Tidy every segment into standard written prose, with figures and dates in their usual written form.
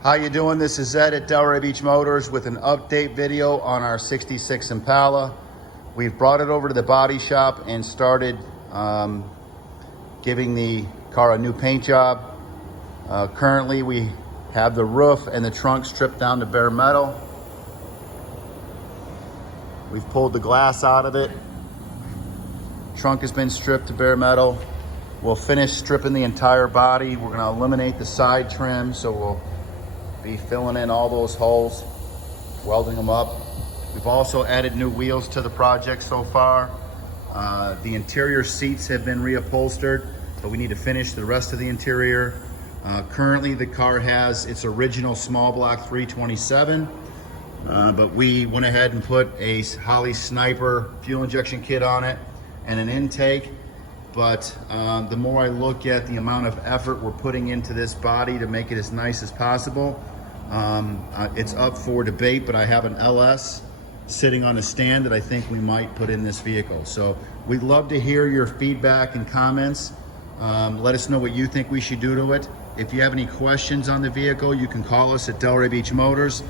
How you doing? This is Ed at Delray Beach Motors with an update video on our 66 Impala. We've brought it over to the body shop and started giving the car a new paint job. Currently we have the roof and the trunk stripped down to bare metal. We've pulled the glass out of it. Trunk has been stripped to bare metal. We'll finish stripping the entire body. We're going to eliminate the side trim, so we'll be filling in all those holes, welding them up. We've also added new wheels to the project so far. The interior seats have been reupholstered, but we need to finish the rest of the interior. Currently the car has its original small block 327, but we went ahead and put a Holley Sniper fuel injection kit on it and an intake. But the more I look at the amount of effort we're putting into this body to make it as nice as possible, it's up for debate, but I have an LS sitting on a stand that I think we might put in this vehicle. So we'd love to hear your feedback and comments. Let us know what you think we should do to it. If you have any questions on the vehicle, you can call us at Delray Beach Motors.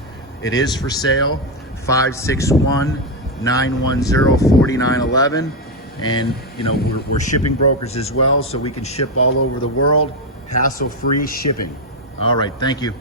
It is for sale, 561-910-4911. And you know, we're shipping brokers as well, so we can ship all over the world, hassle-free shipping. All right, thank you.